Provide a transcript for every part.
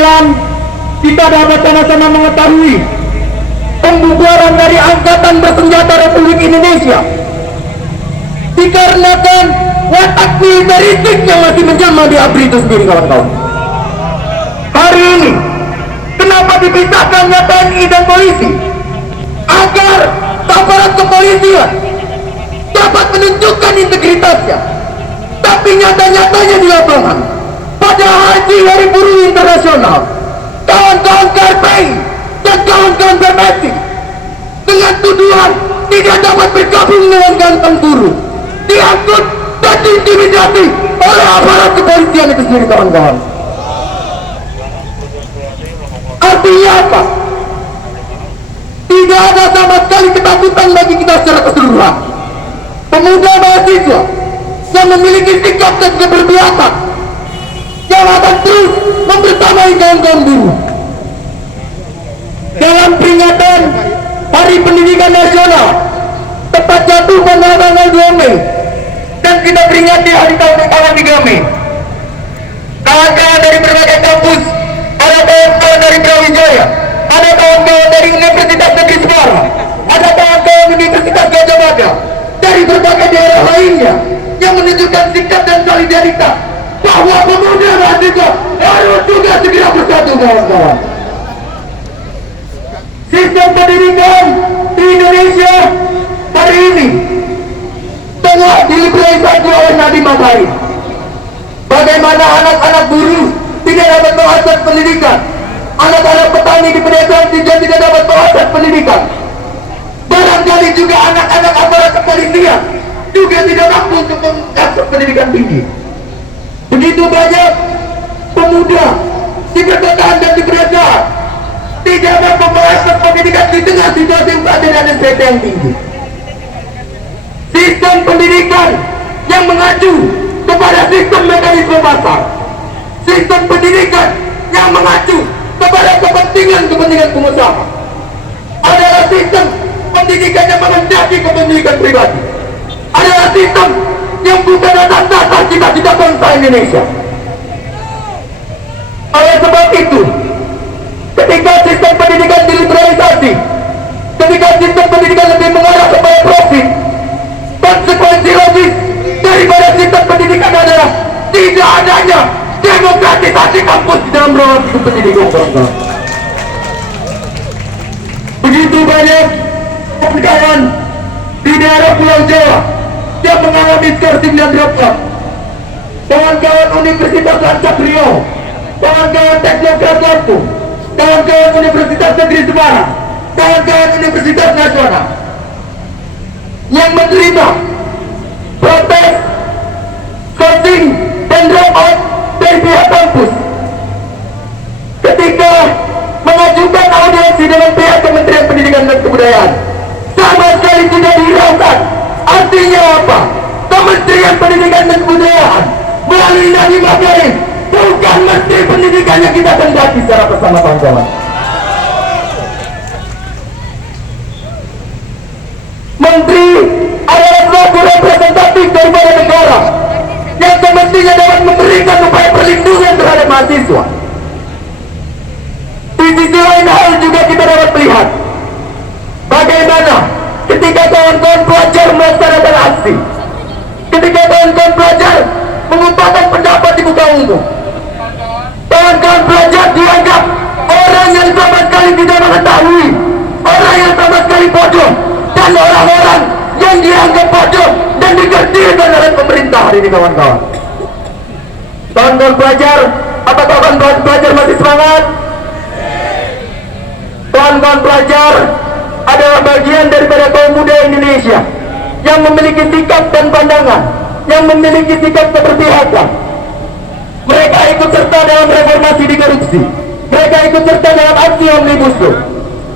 kita dapat sama-sama mengetahui pembubaran dari Angkatan Bersenjata Republik Indonesia dikarenakan watak militeristik yang masih menjelma di ABRI itu sendiri, kawan-kawan. Hari ini kenapa dipisahkannya TNI dan polisi? Agar aparat kepolisian dapat menunjukkan integritasnya. Tapi nyata-nyatanya di lapangan, pada haji hari buruh internasional, kawan-kawan KRPI dan kawan-kawan PMSI dengan tuduhan tidak dapat bergabung dengan ganteng buruh, diangkut dan diintimidasi oleh aparat kepolisian itu sendiri, kawan-kawan. Artinya apa? Tidak ada sama sekali ketakutan bagi kita secara keseluruhan. Pemuda mahasiswa yang memiliki sikap dan keberpihakan yang akan terus membersamai kaum-kaum buruh dalam peringatan Hari Pendidikan Nasional tepat jatuh pada tanggal 2 Mei, dan kita peringati Hari Kawan-Kawan 3 Mei. Kawan-kawan dari berbagai kampus, ada kawan-kawan dari Brawijaya, ada kawan-kawan dari Universitas Negeri Semarang, ada kawan-kawan Universitas Gajah Mada, dari berbagai daerah lainnya yang menunjukkan sikap dan solidaritas bahwa pemuda mahasiswa harus juga segera bersatu, kawan-kawan. Sistem pendidikan di Indonesia hari ini tengah diliberalisasi oleh Nadiem Makarim. Bagaimana anak-anak buruh tidak dapat mengakses pendidikan, anak-anak petani di pedesaan juga tidak dapat mengakses pendidikan. Barangkali juga anak-anak aparat kepolisian juga tidak mampu untuk mengakses pendidikan tinggi. Begitu banyak pemuda di perkotaan dan di pedesaan tidak mampu mengakses pendidikan di tengah situasi UKT dan SPT yang tinggi. Sistem pendidikan yang mengacu kepada sistem mekanisme pasar, sistem pendidikan yang mengacu kepada kepentingan pengusaha, adalah sistem pendidikan yang mengendaki kepentingan pribadi, adalah sistem yang bukan atas dasar cita-cita bangsa Indonesia. Oleh sebab itu, ketika sistem pendidikan diliberalisasi, ketika sistem pendidikan lebih mengarah kepada profit, konsekuensi logis daripada sistem pendidikan adalah tidak adanya demokratisasi kampus di dalam ruang sistem pendidikan. Begitu banyak kawan-kawan di daerah Pulau Jawa yang mengalami scarcity dan drop-out. Kawan-kawan Universitas Lancap Riau, kawan-kawan Teknokrat Lampung, kawan-kawan Universitas Negeri Semarang, kawan-kawan Universitas Nasional yang menerima protes, scoring, dan drop-out dari pihak kampus ketika mengajukan audiensi dengan pihak Kementerian Pendidikan dan Kebudayaan, sama sekali tidak dihiraukan. Artinya apa? Kementerian Pendidikan dan Kebudayaan melalui Nadiem Makarim bukan Menteri Pendidikan yang kita kendaki secara bersama, kawan-kawan. Menteri adalah suatu representatif daripada negara yang semestinya dapat memberikan upaya perlindungan terhadap mahasiswa. Di sisi lain hal juga kita dapat melihat bagaimana ketika kawan-kawan pelajar melaksanakan aksi, ketika kawan-kawan pelajar mengungkapkan pendapat di muka umum, kawan-kawan pelajar dianggap orang yang sama sekali tidak mengetahui, orang yang sama sekali bodoh, dan orang-orang yang dianggap bodoh dan dikerdilkan oleh pemerintah hari ini, kawan-kawan. Kawan-kawan pelajar, apakah kawan-kawan pelajar masih semangat? Kawan-kawan pelajar adalah bagian daripada kaum muda Indonesia yang memiliki sikap dan pandangan, yang memiliki sikap keberpihakan. Mereka ikut serta dalam reformasi di korupsi, mereka ikut serta dalam aksi Omnibus Law.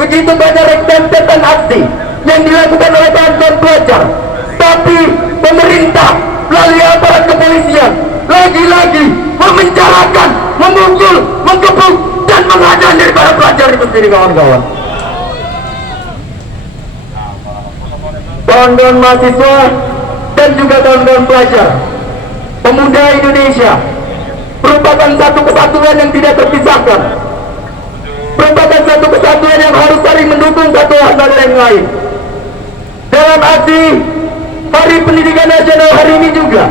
Begitu banyak rentetan aksi yang dilakukan oleh kawan-kawan pelajar, tapi pemerintah melalui aparat kepolisian lagi-lagi memenjarakan, memukul, menggebuk, dan menghadang dari para pelajar itu sendiri, kawan-kawan. Kawan-kawan mahasiswa dan juga kawan-kawan pelajar, pemuda Indonesia merupakan satu kesatuan yang tidak terpisah. memisahkan, merupakan satu kesatuan yang harus saling mendukung satu sama yang lain. Dalam aksi Hari Pendidikan Nasional hari ini juga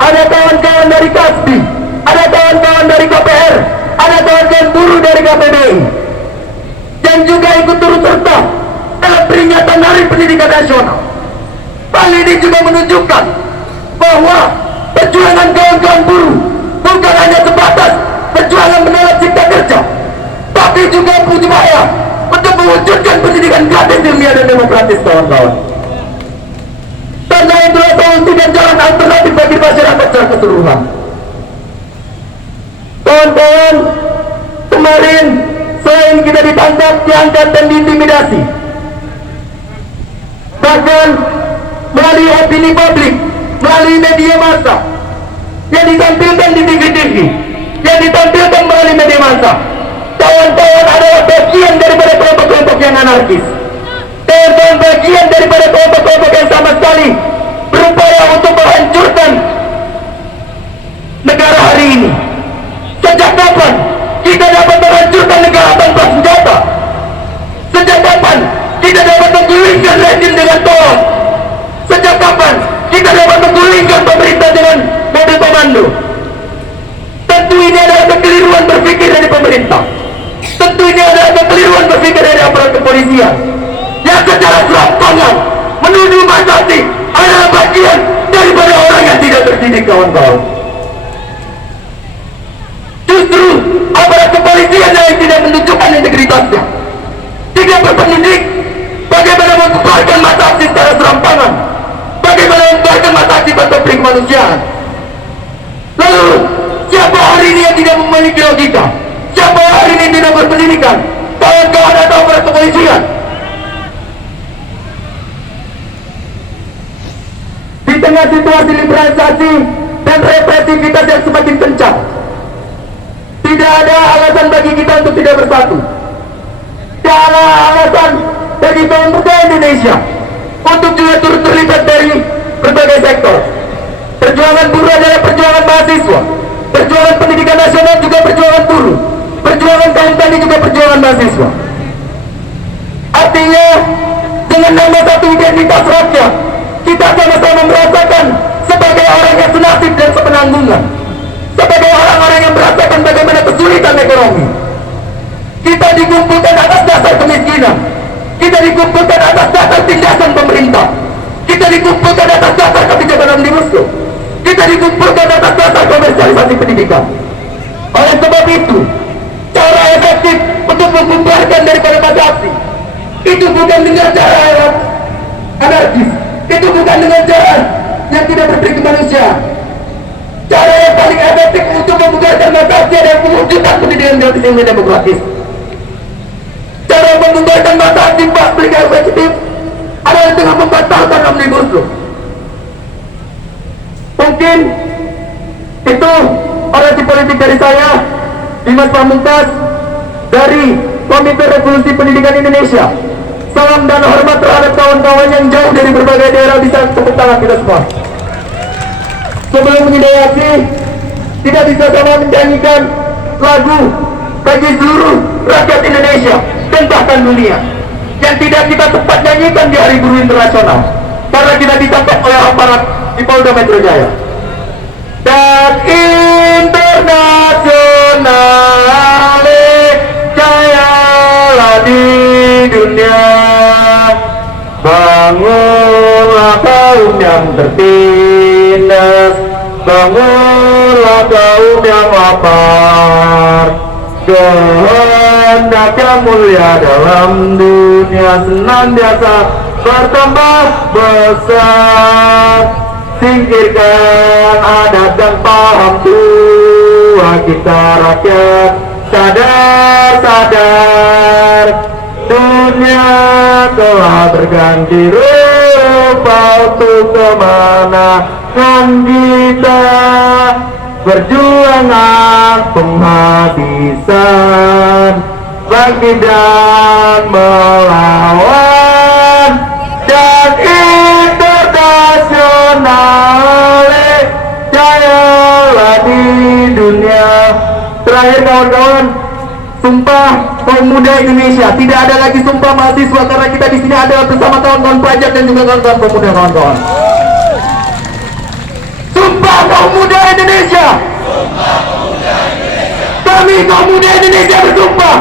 ada kawan-kawan dari KASBI, ada kawan-kawan dari KPR, ada kawan-kawan buruh dari KPBI yang juga ikut turut serta dalam peringatan Hari Pendidikan Nasional. Hal ini juga menunjukkan bahwa perjuangan kawan-kawan buruh bukan hanya sebatas perjuangan menolak cipta kerja, tapi juga berupaya untuk mewujudkan pendidikan gratis, ilmiah dan demokratis, kawan-kawan. Karena itulah solusi dan jalan alternatif bagi masyarakat secara keseluruhan. Kawan-kawan, kemarin selain kita ditangkap, diangkat dan diintimidasi, bahkan melalui opini publik, melalui media massa yang ditampilkan di TV-TV, yang ditampilkan melalui media massa, kawan-kawan adalah bagian daripada kelompok-kelompok yang anarkis, kawan-kawan bagian daripada kelompok-kelompok yang sama sekali berupaya untuk menghancurkan negara hari ini. Sejak kapan kita dapat menghancurkan negara tanpa senjata? Sejak kapan kita dapat menggulingkan rezim dengan tolong? Sejak kapan kita dapat menggulingkan pemerintah dengan mobil komando? Tentu ini adalah kekeliruan berpikir dari pemerintah. Tentu ini adalah kekeliruan berpikir dari aparat kepolisian yang secara serampangan menuduh Mas Ati adalah bagian daripada orang yang tidak terdidik, kawan-kawan. Justru aparat kepolisian yang tidak menunjukkan integritasnya, tidak berpendidik, bagaimana membubarkan masa aksi secara serampangan, bagaimana membubarkan masa aksi konflik kemanusiaan. Lalu siapa hari ini yang tidak memiliki logika? Siapa hari ini tidak berpendidikan? Kawan-kawan atau aparat kepolisian? Di tengah situasi liberalisasi dan represivitas yang semakin kencang, tidak ada alasan bagi kita untuk tidak bersatu. Tidak ada alasan bagi kaum muda Indonesia untuk juga turut terlibat dari berbagai sektor. Perjuangan buruh adalah perjuangan mahasiswa, perjuangan pendidikan nasional juga perjuangan buruh, perjuangan kaum tani juga perjuangan mahasiswa. Artinya dengan nama satu identitas rakyat, kita sama-sama merasakan sebagai orang yang senasib dan sepenanggungan, sebagai orang-orang yang merasakan bagaimana kesulitan ekonomi. Kita dikumpulkan atas dasar kemiskinan, kita dikumpulkan atas dasar tindasan pemerintah, kita dikumpulkan atas dasar kebijakan omnibus law, kita dikumpulkan atas dasar komersialisasi pendidikan. Oleh sebab itu, cara efektif untuk membubarkan daripada masa aksi itu bukan dengan cara anarkis, itu bukan dengan cara yang tidak berperi kemanusiaan. Cara yang paling efektif untuk membubarkan masa aksi adalah mewujudkan pendidikan gratis, ilmiah dan demokratis. Cara membubarkan masa aksi publik efektif adalah dengan membatalkan omnibus law. Mungkin itu orasi politik dari saya, Dimas Pamungkas, dari Komite Revolusi Pendidikan Indonesia. Salam dan hormat terhadap kawan-kawan yang jauh dari berbagai daerah, bisa tepuk tangan kita semua. Sebelum menyudahi aksi, tidak bisa sama menyanyikan lagu bagi seluruh rakyat Indonesia dan bahkan dunia yang tidak kita sempat nyanyikan di Hari Buruh Internasional karena kita ditangkap oleh aparat di Polda Metro Jaya. Dan internasional jayalah di dunia, bangunlah kaum yang tertindas, bangunlah kaum yang lapar. Kehendak yang mulia dalam dunia senantiasa bertambah besar. Singkirkan adat dan paham tua kita rakyat, sadar dunia telah berganti rupa. Untuk kemenangan kita, perjuangan penghabisan bagi dan melawan. Dan internasional jayalah di dunia. Terakhir kawan-kawan, sumpah kaum muda Indonesia, tidak ada lagi sumpah mahasiswa, karena kita di sini adalah bersama kawan-kawan pelajar dan juga kawan-kawan pemuda, kawan-kawan. Sumpah kaum muda Indonesia. Kami kaum muda Indonesia bersumpah